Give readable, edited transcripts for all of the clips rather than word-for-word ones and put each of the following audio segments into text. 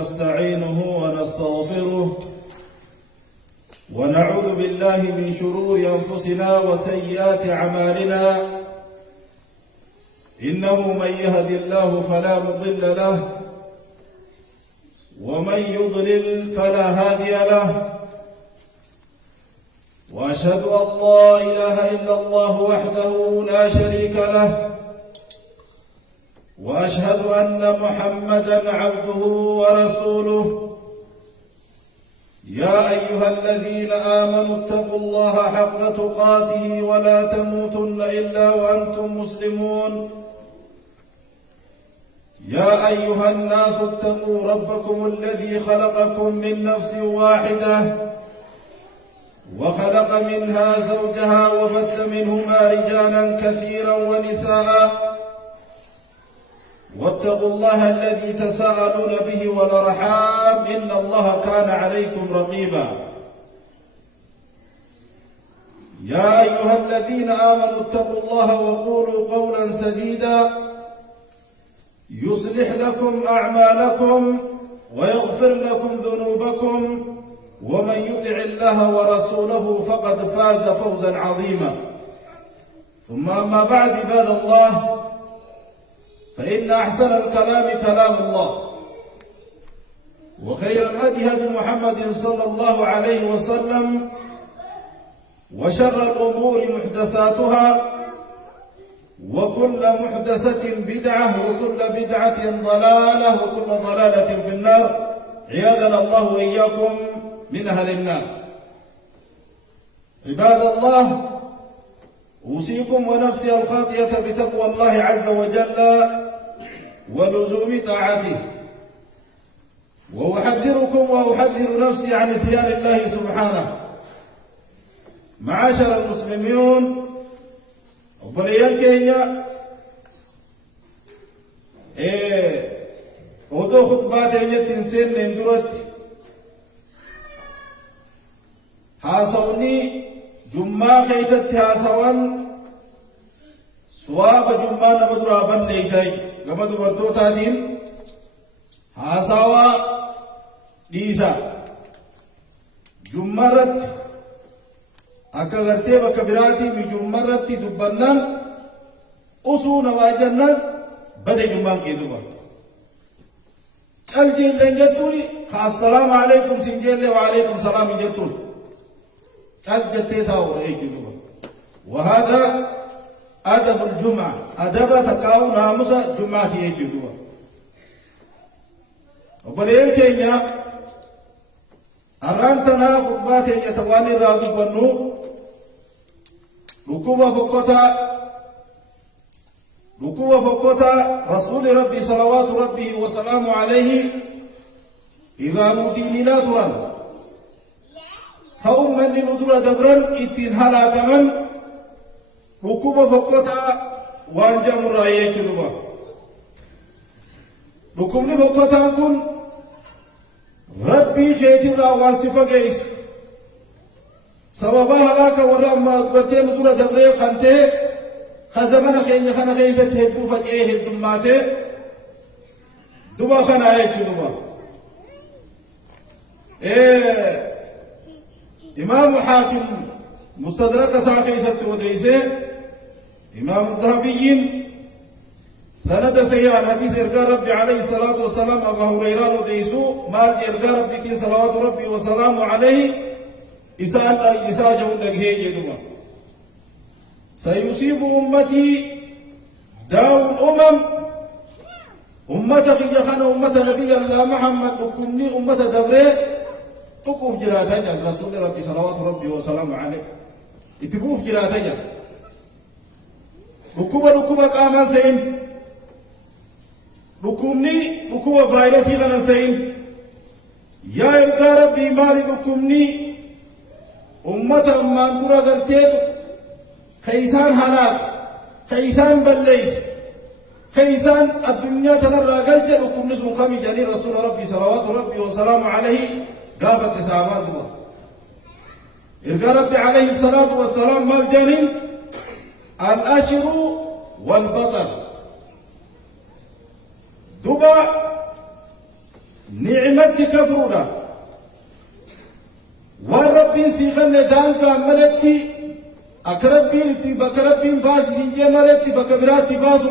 ونستعينه ونستغفره ونعوذ بالله من شرور أنفسنا وسيئات أعمالنا إنه من يهد الله فلا مضل له ومن يضلل فلا هادي له وأشهد أن لا إله إلا الله وحده لا شريك له وأشهد أن محمدًا عبده ورسوله يا أيها الذين آمنوا اتقوا الله حق تقاته ولا تموتن إلا وأنتم مسلمون يا أيها الناس اتقوا ربكم الذي خلقكم من نفس واحدة وخلق منها زوجها وبث منهما رجالا كثيرا ونساء واتقوا الله الذي تساءلون به والأرحام إن الله كان عليكم رقيبا يا أيها الذين آمنوا اتقوا الله وقولوا قولا سديدا يصلح لكم أعمالكم ويغفر لكم ذنوبكم ومن يطع الله ورسوله فقد فاز فوزا عظيما ثم أما بعد عباد الله فإن أحسن الكلام كلام الله وخير الهدي هدي محمد صلى الله عليه وسلم وشر الأمور محدثاتها وكل محدثة بدعة وكل بدعة ضلالة وكل ضلالة في النار عياذنا الله وإياكم من أهل النار عباد الله أوصيكم ونفسي الخاطئة بتقوى الله عز وجل ولزوم طاعته وأحذركم وأحذر نفسي عن نسيان الله سبحانه معاشر المسلمين وبليان كينيا ودو خطبات تنسين نندرت حاسوني جمعة خيست حاسوان سواب جمعة نمدر آبان نيساي كما دبرتو تادين حاسوا ديسا جمعة akka gartee bakka biraatii mi jummarratti dubbannaan usuu nawaa jannaan bade jummaan kee duba qaljiilleen jettuuni assalaamu alaykum siin jelle wa alaykum salaam jettuun qal jettee taa'uudha eeyyuu duba وهذا أدب الجمعة أدب تقاو ناموس جمعة eeyyuu duba وبلين كينيا أرانتنا خطبات يتواني الرادو بنو ركوب فقطة رسول ربي صلوات ربي وسلام عليه إذا نديننا تران هم من ندر دبرا إتين هلا كمن ركوب فقطة وانجم الرأي كذبا ركوب فقطة كن ربي خيتي راوان صفة جيس سببها لك ورما قتين دور دبري خنته خزمنا خين خنا خيس تهدو فجأة الدماته دبا خنا هيك دبا إمام حاكم مستدرك ساقي سبت وديسه إمام الذهبيين سند سيئا حديث إرقاء ربي عليه الصلاة والسلام أبا هريران وديسو مال إرقاء ربي صلوات ربي وسلام عليه إساء جون لكيه جدوما سيصيب أمتي داو الأمم أمتك يخان أمتك نبي الله محمد وكني أمة دبري تقوف جراتين رسول ربي صلوات ربي وسلام عليه اتقوف جراتين ركوبة قاما سين ركوبة فايرسي غنا سين يا إرقاء ربي مالي ركوبني أمة أمان قرى قرتين خيسان هلاك خيسان بليس خيسان الدنيا تنرى قلجة لكم نسم قامي جاني رسول ربي صلوات ربي وسلام عليه قافت إسعامات الله إرقى ربي عليه الصلاة والسلام مال جانين الأشر والبطل دبا نعمة كفرونا والربين سيغن دانك ملتي أكربين بكربين باسي سنجي ملتي بكبرات باسو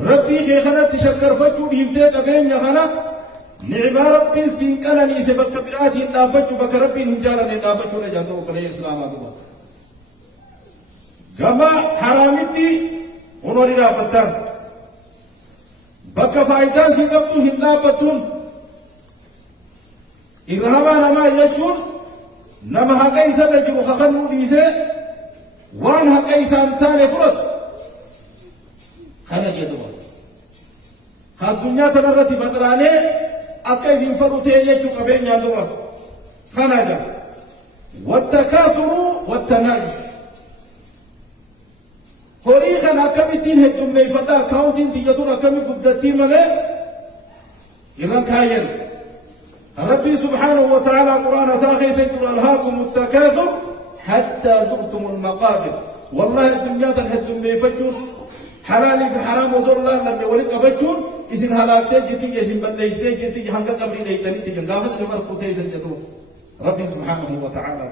ربي خيخنا تشكر فجو ديمتك أبين يغنا نعمة ربين سينكنا نيسي بكبرات نابجو بكربين هنجالا نابجو نجاندو قليل إسلام هذا كما حرامتي ونوري رابطان بك فايدان سيقبتو هنابتون إرهابا نما يجون نما حقا إسا تجرو خخنو ديسي وان حقا إسا انتاني فرد خانا جدوا خان دنيا تنرتي بدراني أكي بنفرو تيجو قبين يندوا خانا جا والتكاثر والتناجش هوريخان أكمتين هجم نيفتا أكاونتين تيجتون أكمي قدتين ملي إران كاين ربي سبحانه وتعالى قرآن ساقي سيقول ألهاكم التكاثر حتى زرتم المقابر والله الدنيا تنهدم بيفجون حلالي في حرام وزر الله لن ولك أبجون إذن هلاكتي جتي إذن بنديشتي جتي هنگا قبري ليتني تيجن غافس لمرقوتي سنجدون ربي سبحانه وتعالى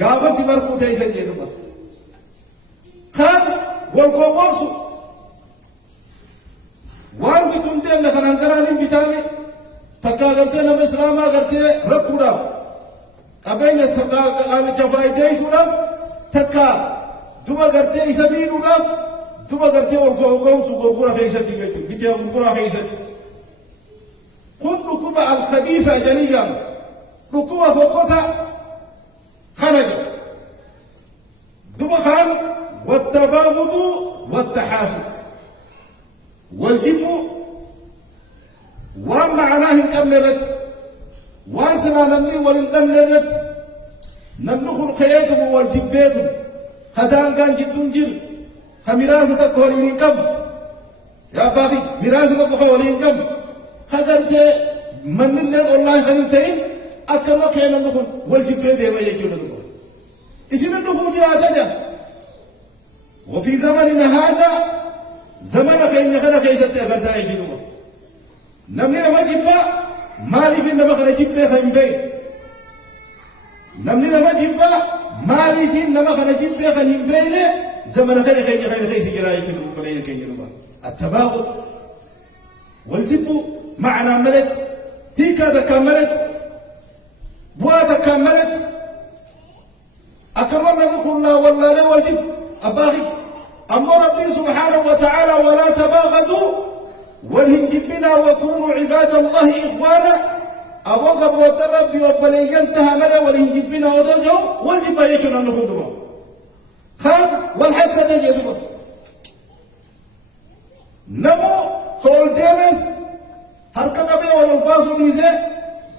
غافس لمرقوتي سنجدون خان والقوارسو وان بتون دين لكن انقرانين بتامي تكا قلتين ام اسلاما قلتين ربودا قبين تكا قال جفاي ديسودا تكا دوبا قلتين سبيلودا دوبا قلتين والقوارسو قرقورا خيست بيتو بيتيا قرقورا خيست خذ ركوبة الخبيثة جنيا ركوبة فوقوتا خرج دوبا خان والتباغض والتحاسد والجب وما معناه كملت واسنا نمني ولندملت نمنخ الخياتم والجباتم خدان كان جدون جر خميراسة قولين كم يا باقي ميراسة قولين كم خدرت من الله والله خليتين أكما كان نمنخ والجبات يما يجون نمنخ إسنا النفوج لا وفي زمننا هذا زمن خير خنا خيشت أغردا يجنوا نمني ما جبا مالي في نما خنا جبا خيم بين نمني ما جبا مالي في نما خنا جبا خيم بين زمن خير خيش جرا يجنوا قليل كينوا التباغض والجب معنى ملت هيك هذا كملت بواد كملت أكملنا نقول الله والله لا والجب أباغي أما ربي سبحانه وتعالى ولا تباغضوا والهنجبنا وكونوا عباد الله إخوانا أبوك أبوك ربي وبلي ينتهى ملا والهنجبنا ودجو والجبا يكون أنه دبا خام والحسد يجدبا نمو طول ديمس هركا بي والباسو ديزي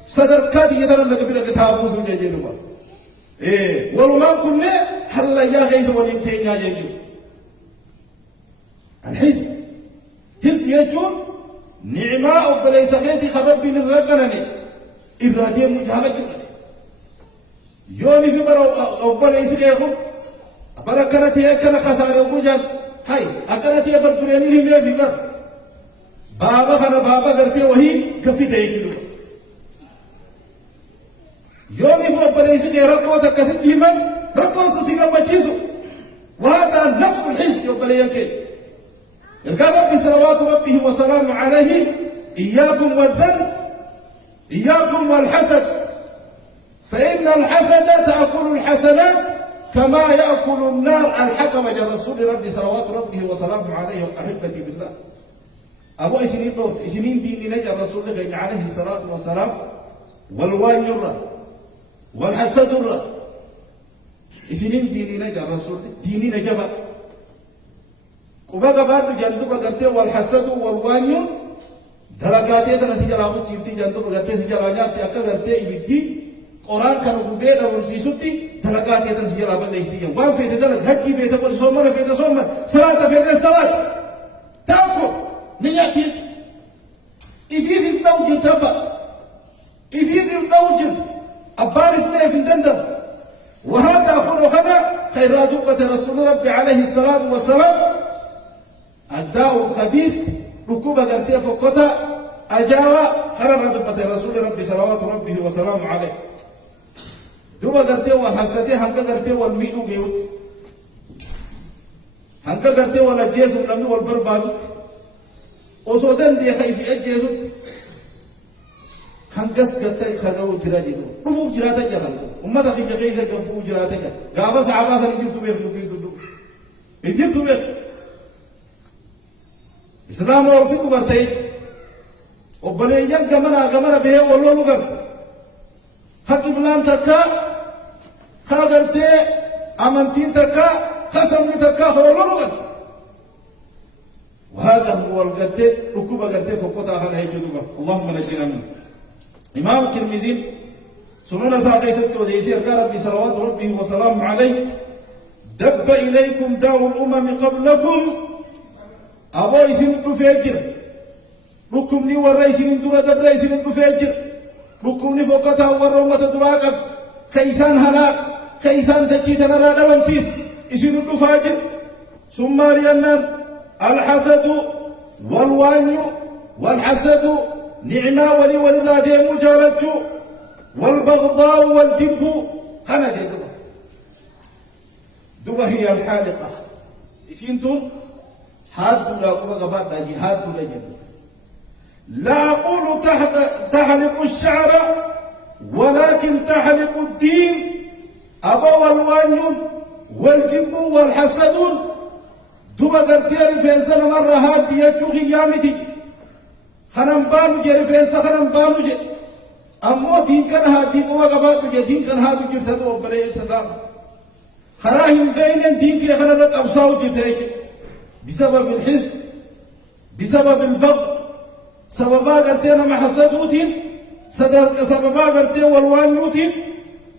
صدر كادي يدرن لك بلا كتابو سنجي جدبا إيه والمان كله هلا يا غيث ولينتين يا جيجو الحزن حزن يجون نعماء بليس غيثي خرب بين الرقنني إبرادية مجهلة جمعة يوني في برا أو بليس غيثهم برا كانت يأكل خسارة وجان هاي أكانت يبرقريني لهم في بر بابا خنا بابا قرتي وهي كفي تيكلو يومي فوق بليس غير ركوة تكسب من ركوة سيغا مجيزو وهذا نفس الحزن يقبل ينكي قال ربي صلوات ربه وسلام عليه إياكم والذن إياكم والحسد فإن الحسد تأكل الحسنات كما يأكل النار الحطب رسول ربي صلوات ربه وسلام عليه أحبتي بالله أبو إسنين دور إسنين ديني نجا رسول الله عليه الصلاة والسلام والوان يرى والحسد الرا إسنين ديني نجا الرسول ديني نجبا وبقى بعد جندوبا قرتي والحسد والوانيون دلقاتي تنسي جلابو تيفتي جندوبا قرتي سجلانيات أكا قرتي إبدي قرآن كانوا ببيدا ونسيسوتي دلقاتي تنسي جلابا ليشتي وان فيت دلق هكي فيت قول سومر فيت سومر صلاة فيت الصلاة تاكل نياتيك إفي في الدوج تبا إفي في الدوج أبارف نيف دندم وهذا خلقنا خير جبة رسول ربي عليه الصلاة والسلام الداء الخبيث ركوبة قرتي فقطة أجاوى قرر دبة رسول ربي صلوات ربه وسلامه عليه دوبا قرتي وحسدي هنكا قرتي والميدو جيوت هنكا قرتي ولا جيس ولمي والبربادوت وصودن دي خيفي أجيزوت هنكس قرتي خلقو جراجي دو رفوف جراتا جهل أمتا خيجا خيزا قفو جراتا جهل قابا صحابا سنجرتو بيخ جبين تدو انجرتو بيخ إسلام ورفقو قرتي وبليجان كمانا بيه والله قرت حكي بلان تكا خاغرتي أمنتين تكا قسمني تكا هولو وهذا هو القرتي ركوب قرتي فقط على هيجدوبا اللهم نجينا منه إمام الترمذي سنن ساقي ست وديسي ربي صلوات ربه وسلامه عليه دب إليكم داء الأمم قبلكم أبو يسن فجر ركمني والرئيسين دورا دب رئيسين فجر ركمني فوقتها والرومة دراقب كيسان هلاك كيسان تجيت نرى نمسيس اسم الفاجر ثم لأنن الحسد والواني والحسد نعمة ولي ولله مجالج والبغضاء والجب أنا جد دوا هي الحالقة اسمتم حاد لا قبض داجي حاد لا جد لا أقول تحلق الشعر ولكن تحلق الدين أبو الوانيون والجب والحسدون دوبا قرتير فيسان مرة هادي يجوغي يامتي خنم بانو جري فيسا خنم بانو جري أمو دين كان هادي قوة قباتو جري دين كان هادو جرتدو وبري السلام خراهم بين دين كي خندق أبصاو جرتيك بسبب الحزب بسبب البغض سببا قرتينا محسدوتين سببا قرتي والوانيوتين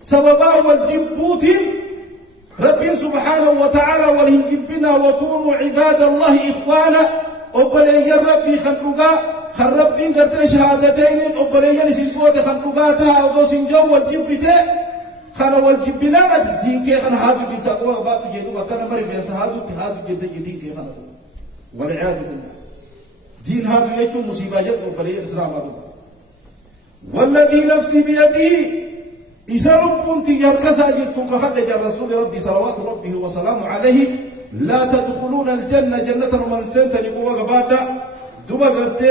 سببا والجبوتين رب سبحانه وتعالى والهنجبنا وكونوا عباد الله إخوانا أبلي ربي خلقا خربين قرتي شهادتين أبلي نسيقوت خلقاتها أو سنجو والجبتي خانا والجبنا دين كي خان هادو جبتا قوة باتو جيدو وكان مري بيس هادو جبتا دين كي خان والعياذ بالله دين هادو يجو مصيبة جبت أبلي الإسلام هادو والذي نفسي بيده إذا كنت يركز أجلتك خرج الرسول ربي صلوات ربه وسلامه عليه لا تدخلون الجنة جنة من سنتني قوة قبادة دوبا قلت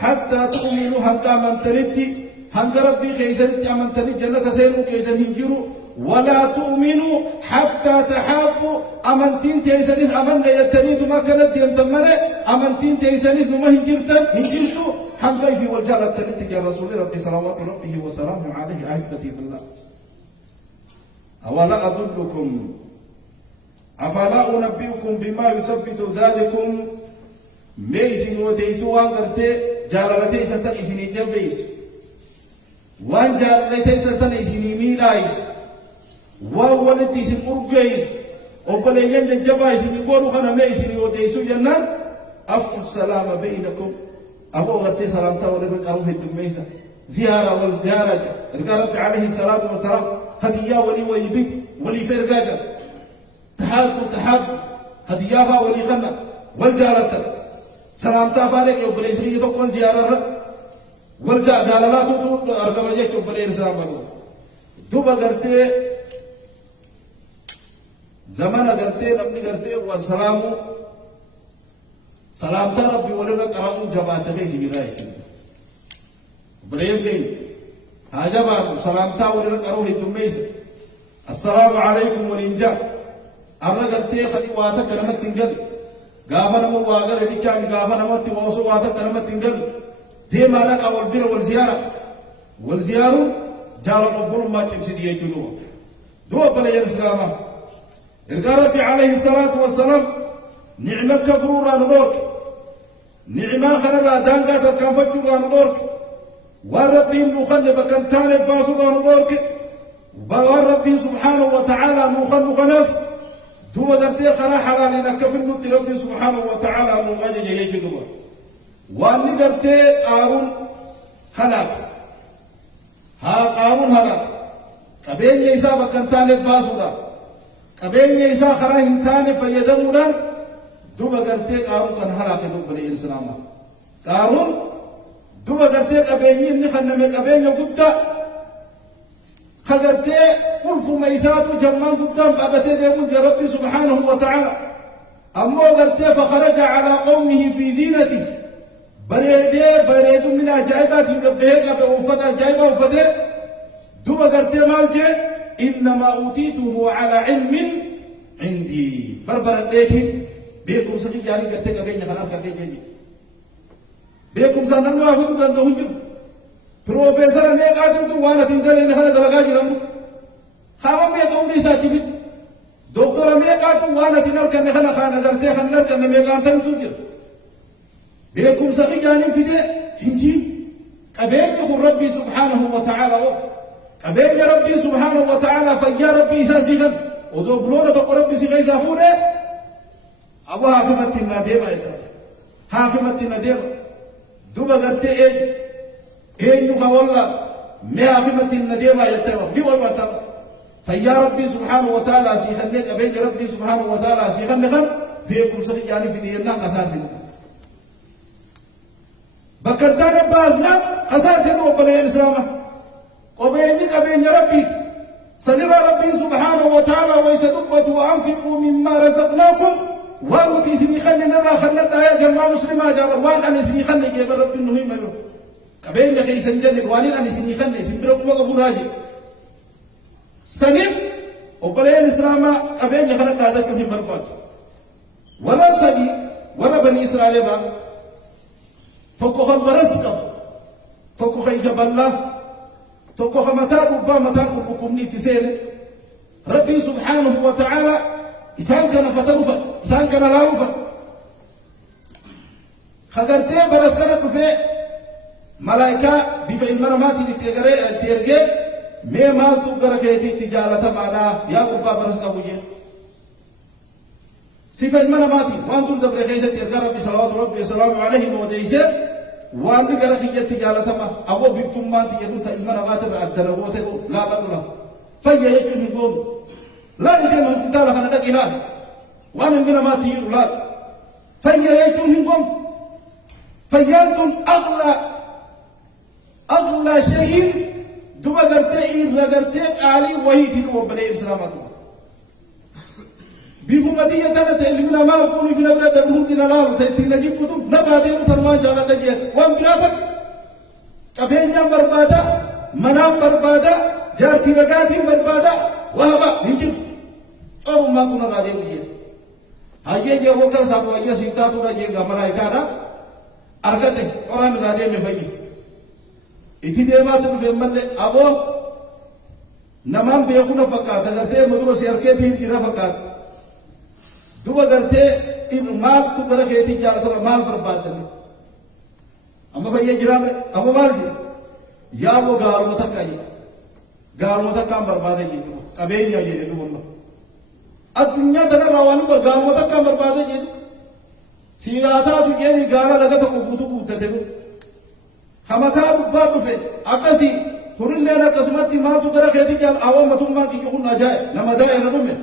حتى تؤمنوا هنكا من تريتي هنكا ربي خيزرتي من تريد جنة سينو كيزن هنجروا ولا تؤمنوا حتى تحابوا أمنتين تيسانيس أمن يتريد ما كانت يمتمنى أمنتين تيسانيس نما هنجرتوا حمد في والجالة تلتك يا رسول ربي صلوات ربه وسلامه عليه أحبتي في الله أولا أدلكم أفلا أنبئكم بما يثبت ذلكم ميسين وتيسو وان قرتي جالالتي ستن إسيني جبيس وان جالالتي ستن إسيني ميلايس وان ولدي سن أرجيس وقال ينجا جبا إسيني قولوا خنا ميسين وتيسو جنان أفشوا السلام بينكم أبو غرتي سلامتا ولبك أروح الدميسة زيارة والزيارة رب عليه الصلاة والسلام هدية ولي ويبيت ولي فرقاجة تحاد هدية ولي خنا والجارة سلامتا فارق يوبري سيدي تكون زيارة والجالة تطول أرقم جيك يوبري السلام دوبا غرتي زمان غرتي نمني غرتي والسلام سلامتا ربي ولنا قرامو جبات كيس جراي بريم كين هاجما سلامتا ولنا قرو هدميس السلام عليكم ولنجا امنا قرتي خدي واتا كلمه تنجل غافنا مو واغل بيكامي غافنا مو توسو واتا كلمه تنجل دي مالك اول بير والزياره جال قبول ما تمسي دي جلو دو بلا الاسلام ربي عليه الصلاه والسلام نعمة كفرور نورك نعمة خلنا دانقا تكنفتشور نورك والربي مخلب كنتان باسور نورك والربي سبحانه وتعالى مخلب ناس دو درتي خلا حلال نكفن نت ربي سبحانه وتعالى مغاجي يجي دو واني درتي قارون هلاك ها قارون هلاك كبين يسا بكنتان باسور كبين يسا خلا هنتان فيدمودان دوبا قرتي قارون كان هلاك دوبا الإسلام قارون دوبا قرتي قبيني إني خنمي قبيني قدا خقرتي قلف ميسات جمان قدام بعدتي ديمون ربي سبحانه وتعالى أما قرتي فخرج على قومه في زينته بريد من عجائبات قبله قبل وفد عجائبه وفده دوبا قرتي مالجي إنما أوتيته على علم عندي بربر الليتين بيكم سكي جاني قرتي قبيني خلال قبيني بيكم سننو أفضل دندهم جب بروفيسور أميك آتو وانا تنقل إن خلال دلقا جرم خامم يدوم ليسا كفت دكتور أميك آتو وانا تنقل كن خلال خانا قرتي خلال كن أميك آتو تنجر بيكم سكي جاني فده هنجي قبيني قل ربي سبحانه وتعالى قبيني ربي سبحانه وتعالى فيا ربي ساسيغن ودو بلونة تقو ربي سيغي سافونه أبو حاكمت الناديمة يدات حاكمت الناديمة دوبا قرتي إيه نيوكا والله ما حاكمت الناديمة يتبع بيوه واتبع فيا ربي سبحانه وتعالى سيغنك قبيني ربي سبحانه وتعالى سيغنك بيكم سخي يعني في دينا قصار دينا بكرتان بازنا قصار تدو بلي الإسلام قبيني قبيني ربي سنرى ربي سبحانه وتعالى ويتدبت وأنفقوا مما رزقناكم وأنت سني خلي نرى خلنا يا جماعة مسلمة جابر وأن أنا سني خلي جاب رب النهيم له كبين لكي سنجد وانين أنا سني خلي سنبرك وقبو راجي سنف وقلين الإسلام كبين خلنا هذا كل برفات ولا سني ولا بني إسرائيل را توكو خبرسكم توكو خيجب الله توكو خمتاك بكم نيتسين ربي سبحانه وتعالى إسان كان فتنفا إسان كان لارفا خقرتي برسكنا في ملائكة بفعل المرمات تيرجي مي مال تبركيتي تجارة معنا يا قبا برسكا بوجي صفة المرمات وانتو دبركيسة تيرجي ربي صلوات ربي السلام عليه وديسة وان بكرخية تجارة ما أبو بفتم ما تيجدون المرمات الدلوات لا فيا يجون يقول لا ندم سبحانه خلنا دقيقة وانا من ما تيجي لا فيا يجون هم فيانتم أغلى شيء دوما قرتي رقرتي علي وهي تنو بني إسلامكم بفمدية أنا تألمنا ما أكون في نبرة تبلغ دينا لا تأتينا جيب كتب نبرة دينا ترمان جانا نجيه وان بلاتك كبين جام بربادا منام بربادا جارتي رقاتي بربادا وهبا نجيب أو ما كنا راضي وجيه هاي جا وكان سابو هاي سيتا تونا جيه غمرا إكادا أركته أوران راضي مفاجي إتي ديما تنو ملة أبو نمام بيكونا فكات أغرتي مدرو سيركتي تيرا فكات دوبا غرتي مال تبركيتي جارتا مال بربادني أما فيا جرام أما مال يا वो गाल मत काम बर्बाद है ये तो कभी नहीं ये तो बोलना अब दुनिया दना रवानी पर गाल मत काम बर्बाद है ये सीधा था तो ये नहीं गाला लगा तो कुबूतू कूदते थे वो हम था बुब्बा बुफे आकाशी खुरिल लेना कसमत की माल तो तेरा कहती क्या आवाम मतुम मां की क्यों ना जाए न मदाए न रुमे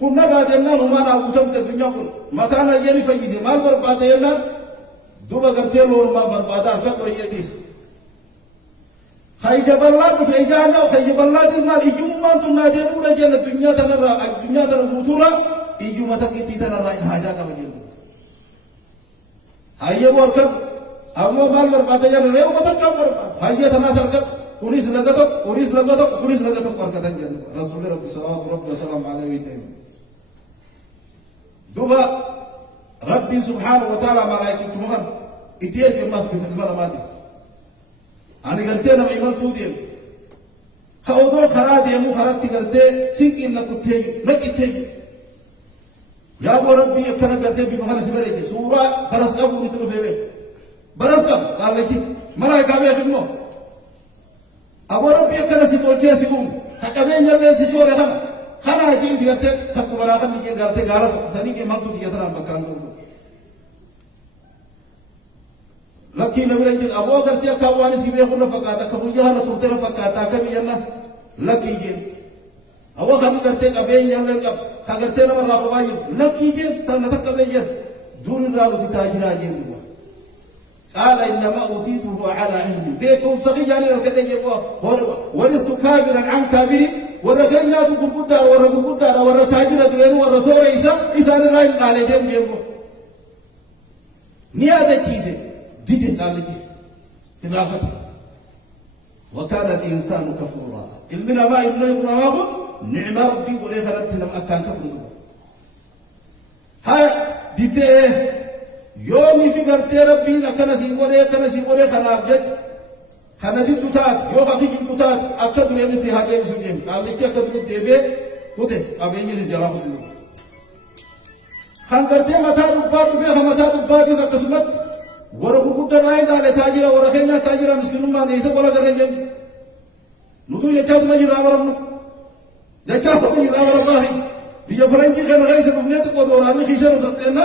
खुन्ना राजेना नुमाना उठम ते दुनिया को मताना ये नहीं फैली माल बर्बाद है ना दुबा करते लोग मां बर्बाद कर तो ये थी خيجب الله بخيجانا وخيجب الله تسمع إجمع تنادي نور جنة الدنيا ترى موتورا إجمع تكتي ترى إن حاجة كبير هاي وركب أما مال بربادة جانا ريو متى كم برباد هاي تنا سركب पुलिस लगतो परकता जन रसूल रब सल्लल्लाहु अलैहि वसल्लम عليه दुबा रब्बी सुब्हानहु व तआला मलाइका तुमहर इतियर के मस बिफल मरमादी आने करते ना इमल तू दे खाओदो खरा दे मु खरती करते सिंक इन कुत्ते न किथे या वो रब्बी अखना करते भी फखर सिबरे की सूरा बरस का बुनी तो फेवे बरस का काल लिखी मलाइका बे खिमो अब रब्बी अखना सी तोलते सिकुम हकबे नले सी सोरे खना खना जी दियते तक बराबर निके करते गाला धनी के मंतु दिया तरह बकान को लकी नबरे के अबो करते कावानी सिबे को फकाता कबु यहां तुते फकाता कभी यना लकी जे अबो हम करते कबे यना कब करते ना मरा बाई लकी जे तन तक ले ये दूर दालो की ताजरा जे قال إنما أوتيته على علم بيكم صغير يعني الكتاب ورثت كابرا عن كابر ورثنا بالقدر ورث ورثاجر دين ورثور إيسا الرأي قال جم جمو نيادة كيسة ديت قال جي وكان الإنسان كفورا إلمنا ما إبن نعم ربي وليه خلت لم أكان كفور هاي ديت يومي في قرتي ربي لكنا سيقولي خنا أبجد خنا دي تتات يو حقي دي تتات أكتر دنيا سيهاجي بسجين قال لك أكتر دنيا كوته أبيني زيارة بدلو خان قرتي متى ربار فيها متى ربار إذا قسمت ورقو قدر راين دالة تاجرة ورخينا تاجرة مسكينون ما ديسا ولا قرن نتو يجاد مجي راورم يجاد مجي راورم بيجا فرنجي خير غيث بفنيت قدوراني خيشة وتسينا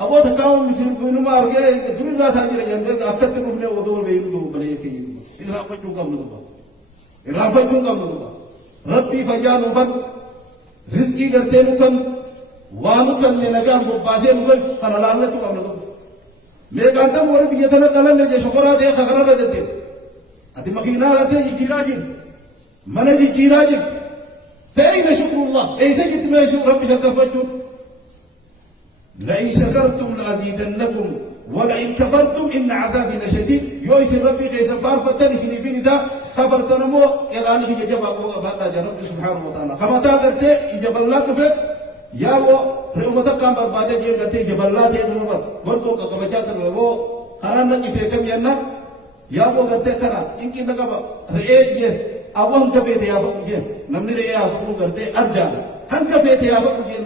أبو تكاون مسلم كونوا ما أرجع دوري لا تاجر جنبك أكتر تبغى ودور بينو دو بليه كي إذا فجوا كم نضبا إذا فجوا كم نضبا ربي فجأة نفر رزقي کرتے نکن وانو کن لگام بباسے نکن قنالان تو کم نضبا میں کہتا مورے بيتنا دلنا نجى شكرات ہے خبرات رجتے أتي مخينا کرتے جيراجين من جيراجين فأين شكر الله أي سجد ما شكر ربي شكر فجوا لئن شكرتم لأزيدنكم ولئن كفرتم إن عذابي لشديد يويس ربي كيس فارفتني سنفين دا كفرتنمو إلانه يجب أبدا ربي سبحانه وتعالى كما تاقرت يجب الله نفق ياو رئمتا كام بربادة جير قرت يجب الله تيجب برطو كبجات الوو خلانا كتيركم ينا ياو قرت كنا إنكي نقب رئيت جير أو هم كفيت يافق جير نمني رئي أسقون قرت أرجانا هم كفيت يافق جير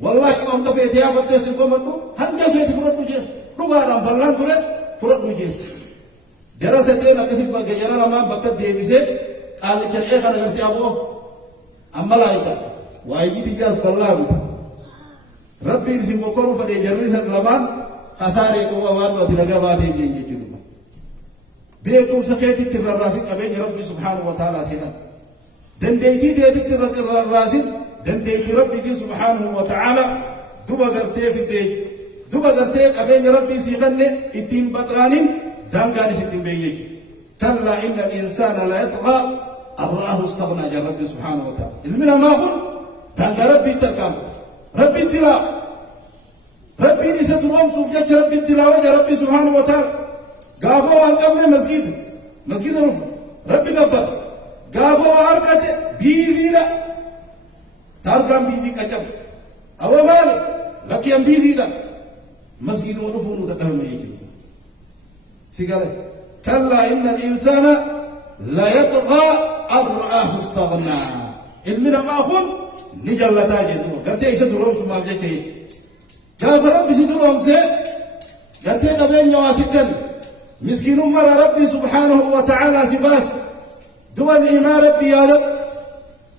والله يوم كفيت يا فتى سلكمكو هم كفيت فرد وجه رجال فلان فرد وجه جرستين أكسب بجرا لما بكت ديبسه قال كريه كان قرتي أبو أما لا يكاد وايجي تجاز بالله ربي يرسم بكرو فدي جريس لمان خسارة كوا وان وتلقى بعدين يجي كذا بيكم سكيت الراسين أبين ربي سبحانه وتعالى سيدا دنديتي ديت الراسين دنديتي ربي سبحانه وتعالى دوبا قرتي في الديج دوبا قرتي أبين ربي سيغني اتين بطرانين دان قال ستين بيجي كلا إن الإنسان لا يطغى أن رآه استغنى جل ربي سبحانه وتعالى المنا ما قل دان ربي تركام ربي الدلاء ربي نسد الومس وجاج ربي الدلاء وجه ربي سبحانه وتعالى قافوا أنقمنا مسجد رفع ربي قبر قافوا أرقات بيزي لا تاركام بيزي كجب أو مالي لكيام بيزي لا مسجد ونفو نتدهم يجي سيقال كلا إن الإنسان لا يطغى أن رآه استغنى المنا ما هم نجل تاجد قلت يسد رمس ما بجيك قال ربي سد رمس قلت قبين يواسكا مسكين مر ربي سبحانه وتعالى سباس دول إيمان ربي يا رب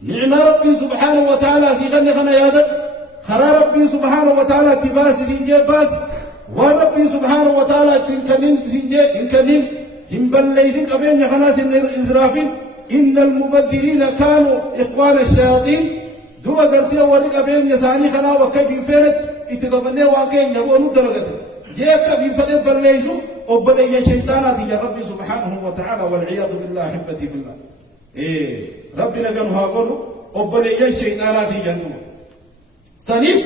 نعم ربي سبحانه وتعالى سيغني غنى يا رب خرى ربي سبحانه وتعالى تباس سنجي باس وربي سبحانه وتعالى تنكنين سنجي إنكنين هم بليزين قبين يخناس الإزرافين إن المبذرين كانوا إخوان الشياطين دوا قرتي ورق قبين يساني خنا وكيف فيرت اتقبلني واقعين يقولوا درجة جيك في فتح بليزو وبدأ شيطانات يا ربي سبحانه وتعالى والعياذ بالله حبتي في الله إيه ربي لقنها قولوا وبدأ شيطانات يجنوا سنيف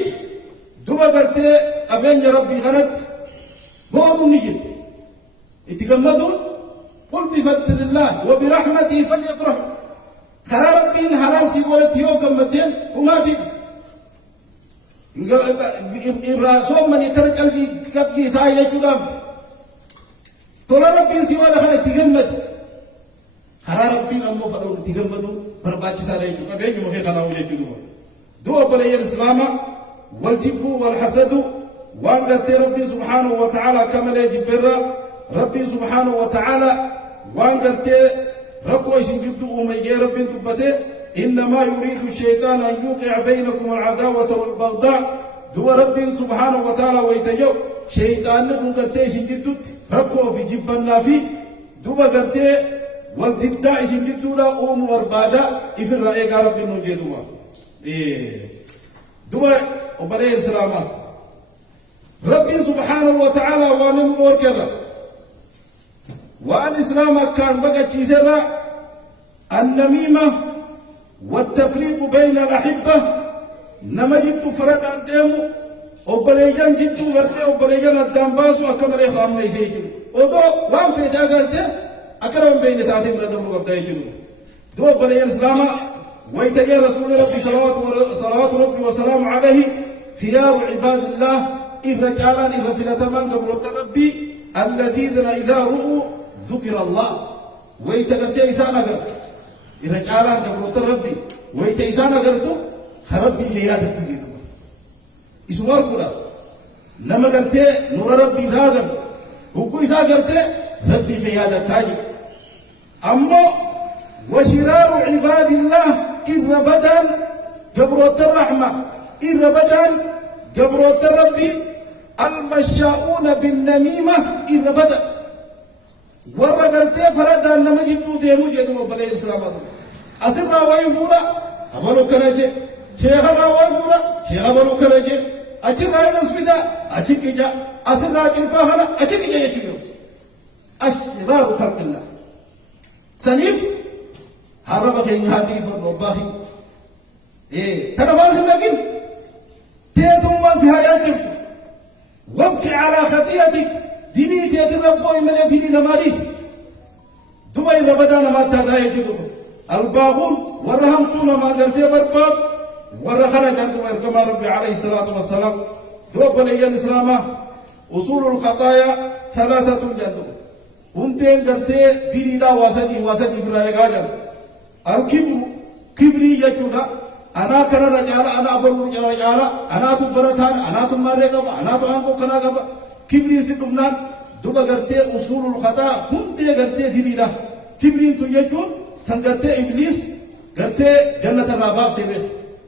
دوا قرتي أبين يا ربي غنت قولوا نجد اتقمدوا قل بفضل الله وبرحمته فليفرحوا خرى ربي الحراسي ولتيوكم مدين وما تجد الرسول من يكرك قلبي كبكي تاي جدام تولى ربي سوى لخنا تجمد خرى ربي أمو فرعون تجمدوا برباكي ساري كبين يمكن خلاو يجدوا دوا بلي الإسلام والجب والحسد وان ربي سبحانه وتعالى كما لا يجبر ربي سبحانه وتعالى وان ركو يسجد ومجي ربي تبته إنما يريد الشيطان أن يوقع بينكم العداوة والبغضاء دو ربي سبحانه وتعالى ويتجو شيطان نقول قرتي سجدت ركو في جبنا في دو قرتي والضداء سجد لا أم وربادا إفر رأيك ربي نجدوا دو وبرئ السلام ربي سبحانه وتعالى ونمور كذا وأن إسلام كان بقى تيسرا النميمة والتفريق بين الأحبة نما جبت فرد عن ديمو وبليجان جبتو غرتي وبليجان الدنباسو أكمل إخوام ليسيجو ودو وان في دا غرتي أكرم بين تاتي بردر وقبدا يجو دو بليجان إسلاما ويتجي رسول ربي صلوات ربي وسلام عليه خيار عباد الله إذ رجالان إذ فلتمان قبل ربي الذين إذا رؤوا ذكر الله ويتجي إسانا قرد إذ رجالان قبل ربي ويتجي إسانا قردو خربي ليادة تجيدو إسوار كورا نما قرتي نور ربي ذاقر وكو إسا قرتي ربي ليادة تاجي أما وشرار عباد الله إذ بدل قبروت الرحمة إذ بدل قبروت ربي المشاؤون بالنميمة إذ بدل ورقرتي فردا نما جدو ديمو جدو بلي إسلام أسرنا ويفونا أبلو كنجي شيخنا ويفونا شيخ أبلو كنجي أجل رأي نسبدا أجل كجا أسرنا كنفاهنا أجل كجا يجيو أشرار خلق الله سنيف هربك إن هاتي فالوباخي ترى ما سنقل تيتم ما سهايا جبت وابكي على خطيئتك ديني تيتربو إمالي ديني نماريس دبي ربدان ما تدايا جبتكم الباغون ورهمتون ما قرتي برباب ورخنا جنتم كما ربي عليه الصلاة والسلام دوب لي الإسلام أصول الخطايا ثلاثة جنتم هنتين قرتي ديني لا واسدي في رايقا الكبر كبري يجونا أنا كنا رجالا أنا أبو رجالا أنا تبرتان أنا تمارقب أنا تانكو كنا قب كبري سيدنا دوبا قرتي أصول الخطا هنتين قرتي ديني لا كبري تيجون كان قرتي إبليس قرتي جنة الرباب تبيه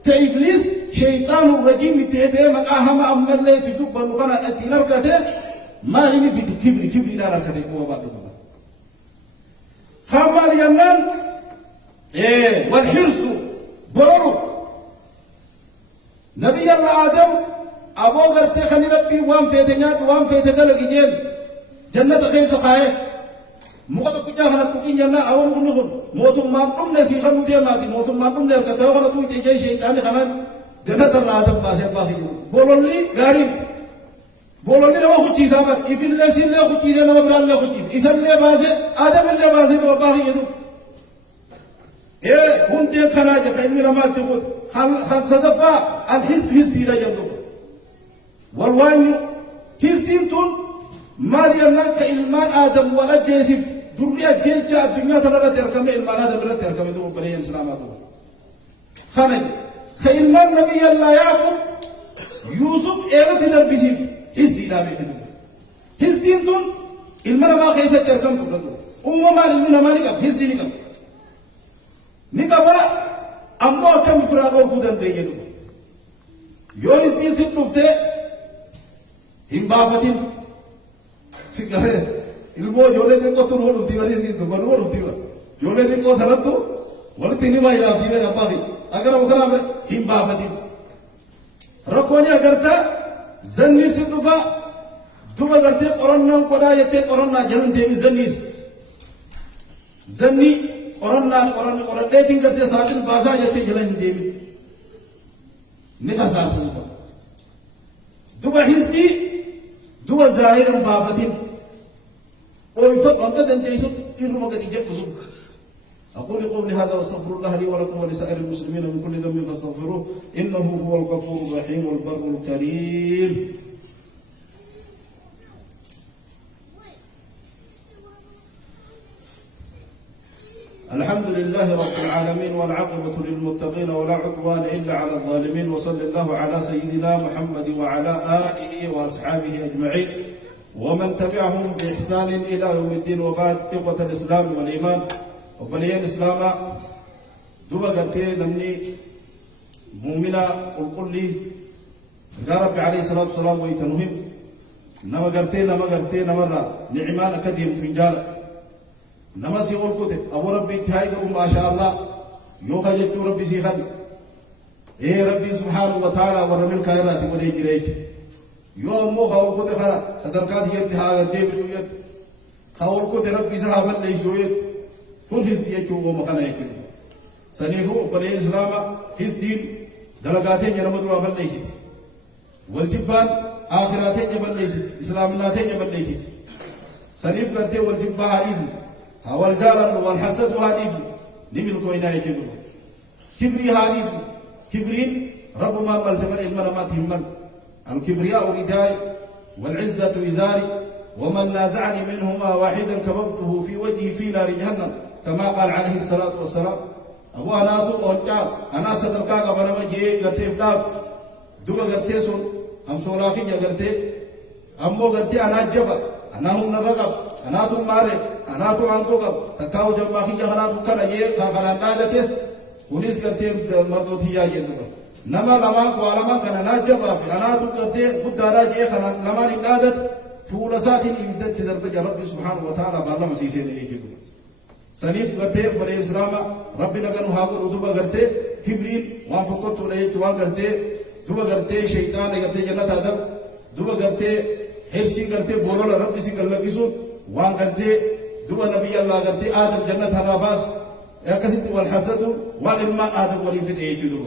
تإبليس شيطان الرجيم تيده مقاهم أمر لي تجب ونقنا أتينا الكتير ما لني بيتو كبري لا الكتير هو بعد فما لينان والحرص بررو نبي الله آدم أبو غرتي خلي ربي وام في دنيا وام في تدلق جيل جنة خير سقاية مقدر كجاه خلنا تكين جنة أول مغنون موتهم ما أمنا سيخانو دي ماتي موتهم ما أمنا الكتاو خلنا توي تجي شيطان خلنا جنة الآدم باسي باخي بولولي غارين بولولي لما خجي سامر إفل لسين لا خجي زي نما بران لا خجي إسان لا باسي آدم لا باسي نما باخي يدو هم دي خلاجة خيلمي لما تقول خل صدفا الحزب هزدي لا جندو والوانيو هزدين تون ما لينا كإلمان آدم ولا جيسب دريا جيجا الدنيا ترى تركم إلمان آدم لا تركم دو بني الإسلام دو خانج كإلمان نبي الله يعقوب يوسف إيرت دربيسيب هزدي لا بيخدم هزدين تون إلمان ما خيسة تركم كبردو ما إلمان ما نكب هزدي نكب نكبا أما كم فرادو كودن ديجو يونس يسيب نفته هم بافتين سكره ilmo jole din ko tun wolu tiwari si to balu wolu tiwa jole din ko thalatto wolu tini mai la tiwe na pagi agar okara me himba fati rakoni agarta zanni sidufa duba garte qoronna qoda yete qoronna jalun devi zanni qoronna qorade din garte saatin basa yete jalan devi nika saatin duba hisdi duba zahiran bafatin ويفضل قد انتهيت إرم قد جاءكم أقول قولي هذا واستغفر الله لي ولكم ولسائر المسلمين من كل ذنب فاستغفروه إنه هو الغفور الرحيم والبر الكريم الحمد لله رب العالمين والعاقبة للمتقين ولا عدوان إلا على الظالمين وصلى الله على سيدنا محمد وعلى آله وأصحابه أجمعين ومن تبعهم بإحسان إلى يوم الدين وبعد إخوة الإسلام والإيمان وبليان الإسلام دوبا قلتي نمني مؤمنة والقلين قال ربي عليه الصلاة والسلام ويتنهم نما قلتي نمرة نعمان أكدهم تنجال نما سيقول كتب أبو ربي تهايدهم ما شاء الله يوغا جدو ربي سيخل إيه ربي سبحانه وتعالى ورمي الكائراسي ولي جريك يوم مو خاور كده خلا صدركات يد ها ديب سويد أول كود ربي سحب اللي شويت كن هزدي يجوا ومكان يكين سنيفو بني الإسلام هزدين دلقاتين ينمدوا أبل ليشت والجبان آخراتين يبل ليشت إسلامناتين يبل ليشت سنيف قرتي والجبا هاريف والجارن والحسد هاريف نمل كوينا يكين كبري هاريف كبرين رب ما ملتمر إلمنا ما تهمل الكبرياء رداي والعزة إزاري ومن نازعني منهما واحدا كببته في وجهه في نار جهنم كما قال عليه الصلاة والسلام أبو أناتو أوجع أنا صدركا قبل ما جي قرتي بلاد دوبا قرتي سون أم سولاكي قرتي أمو قرتي أنا جبا أنا هم الرقب أنا تو مارك أنا تو عنكو قب تكاو جماكي جهنا تو كان جي كان نادتس ونيس قرتي مردوتي يا جندوبا نما لما قوالما كان ناجبا أنا تو قرتي قدارا جي كان لما نادت فولسات إبدت درب رب سبحانه وتعالى بالله مسيسين إيجدوا سنيف قرتي بني إسلام ربنا كانوا هاقوا ردوبا قرتي كبرين وانفقت وليه توان قرتي دوبا قرتي شيطان قرتي جنة آدم دوبا قرتي حرسي قرتي بولولا ربي سي قلقسون وان قرتي دوبا نبي الله قرتي آدم جنة الراباس يكسد والحسد والإنما آدم وليفت إيجدوا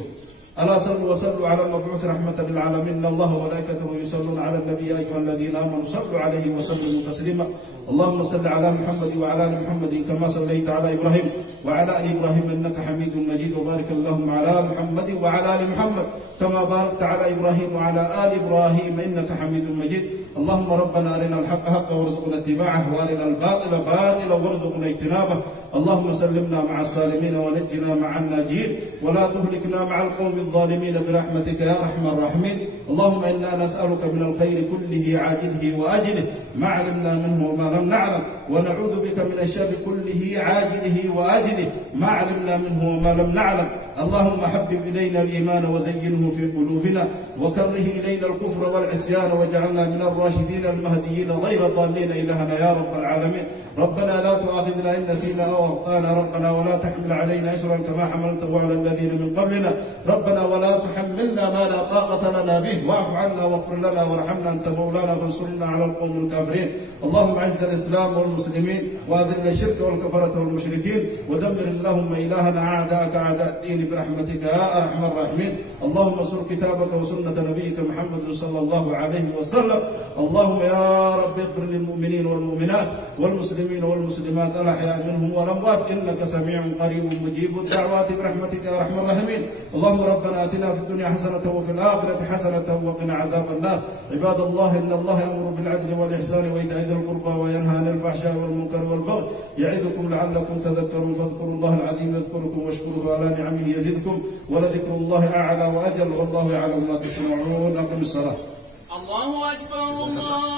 ألا صلوا وسلوا على المبعوث رحمة للعالمين إن الله وملائكته يصلون على النبي يا أيها الذين آمنوا صلوا عليه وسلموا تسليما اللهم صل على محمد وعلى آل محمد كما صليت على إبراهيم وعلى آل إبراهيم إنك حميد مجيد وبارك اللهم على محمد وعلى آل محمد كما باركت على إبراهيم وعلى آل إبراهيم إنك حميد مجيد اللهم ربنا أرنا الحق حقا وارزقنا اتباعه وأرنا الباطل باطلا وارزقنا اجتنابه اللهم سلمنا مع السالمين ونجنا مع الناجين ولا تهلكنا مع القوم الظالمين برحمتك يا أرحم الراحمين اللهم إنا نسألك من الخير كله عاجله وآجله ما علمنا منه وما لم نعلم ونعوذ بك من الشر كله عاجله وآجله ما علمنا منه وما لم نعلم اللهم حبب إلينا الإيمان وزينه في قلوبنا وكره إلينا الكفر والعصيان واجعلنا من الراشدين المهديين غير الضالين إلهنا يا رب العالمين ربنا لا تؤاخذنا إن نسينا أو أخطأنا ربنا ولا تحمل علينا إسرا كما حملته على الذين من قبلنا ربنا ولا تحملنا ما لا طاقة لنا به واعف عنا واغفر لنا وارحمنا أنت مولانا فانصرنا على القوم الكافرين اللهم أعز الإسلام والمسلمين وأذل الشرك والكفرة والمشركين ودمر اللهم إلهنا أعداءك أعداء الدين برحمتك يا أرحم الراحمين اللهم انصر كتابك وسنة نبيك محمد صلى الله عليه وسلم اللهم يا رب اغفر للمؤمنين والمؤمنات والمسلمين والمسلمات الأحياء منهم والأموات إنك سميع قريب مجيب الدعوات برحمتك يا أرحم الراحمين اللهم ربنا آتنا في الدنيا حسنة وفي الآخرة حسنة وقنا عذاب النار عباد الله إن الله يأمر بالعدل والإحسان وإيتاء ذي القربى وينهى عن الفحشاء والمنكر والبغي يعظكم لعلكم تذكرون فاذكروا الله العظيم يذكركم واشكروه على نعمه يزدكم ولذكر الله أعلى وأجل والله يعلم ما تصنعون أقم الصلاة الله أكبر الله